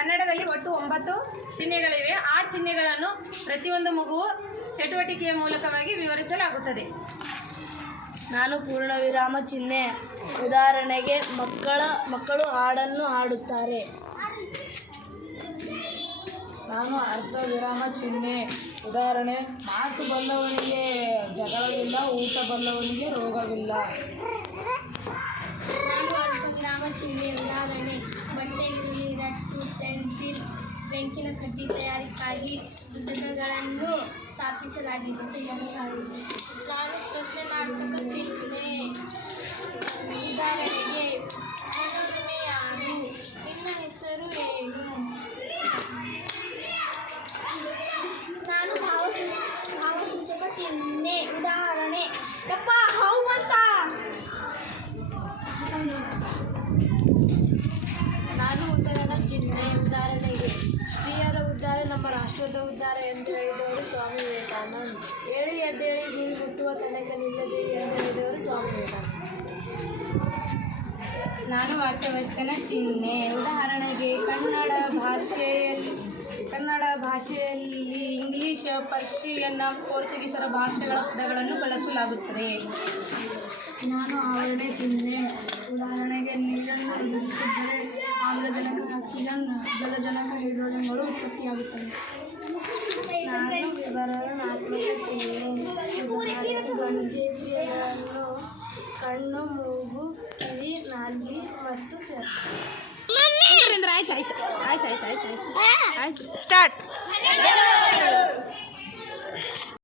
ಕನ್ನಡದಲ್ಲಿ ಒಟ್ಟು 9 ಚಿಹ್ನೆಗಳಿವೆ. ಆ ಚಿಹ್ನೆಗಳನ್ನು ಪ್ರತಿಯೊಂದು ಮಗುವು ಚಟುವಟಿಕೆಯ ಮೂಲಕವಾಗಿ ವಿವರಿಸಲಾಗುತ್ತದೆ. ನಾನು ಪೂರ್ಣ ವಿರಾಮ ಚಿಹ್ನೆ. ಉದಾಹರಣೆಗೆ ಮಕ್ಕಳು ಹಾಡನ್ನು ಹಾಡುತ್ತಾರೆ. ನಾನು ಅರ್ಧ ವಿರಾಮ ಚಿಹ್ನೆ. ಉದಾಹರಣೆ, ಮಾತು ಬಲ್ಲವನಿಗೆ ಜಗಳವಿಲ್ಲ, ಊಟ ಬಲ್ಲವನಿಗೆ ರೋಗವಿಲ್ಲ. ನಾನು ಅಲ್ಪ ವಿರಾಮ ಚಿಹ್ನೆ. ಉದಾಹರಣೆ, ಬಟ್ಟೆ, ಗಿರಣಿ, ರಟ್ಟು, ಪೆನ್ಸಿಲ್, ಬೆಂಕಿನ ಕಡ್ಡಿ ತಯಾರಿಕೆಗಾಗಿ ಉದ್ಯೋಗಗಳನ್ನು ಸ್ಥಾಪಿಸಲಾಗಿದೆ. ನಾನು ಪ್ರಶ್ನೆನಾರ್ಥಕ ಚಿಹ್ನೆ. ಉದಾಹರಣೆಗೆ, ನಿನ್ನ ಯಾರು, ನಿನ್ನ ಹೆಸರು ಏನು? ನಾನು ಭಾವಸೂಚಕ ಚಿಹ್ನೆ. ಉದಾಹರಣೆ, ಯಪ್ಪ ಹೌ ಅಂತ. ನಾನು ಉದ್ಧಾರಣ ಚಿಹ್ನೆ. ಉದಾಹರಣೆಗೆ, ಸ್ತ್ರೀಯರ ಉದ್ಧಾರ ನಮ್ಮ ರಾಷ್ಟ್ರದ ಉದ್ಧಾರ ಎಂದು ಹೇಳಿದವರು ಸ್ವಾಮಿ ವಿವೇಕಾನಂದ. ಏಳಿ ಎದ್ದೇಳಿ ಗುರಿ ಮುಟ್ಟುವ ತನಕ ನಿಲ್ಲದಿರಿ ಎಂದು ಹೇಳಿದವರು ಸ್ವಾಮಿ ವಿವೇಕಾನಂದ. ನಾನು ಅರ್ಥವಸ್ತನ ಚಿಹ್ನೆ. ಉದಾಹರಣೆಗೆ, ಕನ್ನಡ ಭಾಷೆಯಲ್ಲಿ ಇಂಗ್ಲಿಷ್, ಪರ್ಷಿಯನ್, ಪೋರ್ಚುಗೀಸರ ಭಾಷೆಗಳ ಪದಗಳನ್ನು ಬಳಸಲಾಗುತ್ತದೆ. ನಾನು ಆವರಣ ಚಿಹ್ನೆ. ಉದಾಹರಣೆಗೆ, ನೀರನ್ನು ವಿಭಜಿಸಿದ್ದರೆ ಆಮ್ಲಜನಕ, ಆಕ್ಸಿಜನ್, ಜಲಜನಕ, ಹೈಡ್ರೋಜನ್ಗಳು ಉತ್ಪತ್ತಿಯಾಗುತ್ತವೆ. ನಾನು ವಿವರಣಾತ್ಮಕ ಚಿಹ್ನೆ. ಪಂಚೇಂದ್ರಿಯಗಳನ್ನು ಕಣ್ಣು, ಮೂಗು, ಕಿವಿ, ನಾಲಿಗೆ ಮತ್ತು ಚರ್ಮ. ಆಯ್ತು ಸ್ಟಾರ್ಟ್.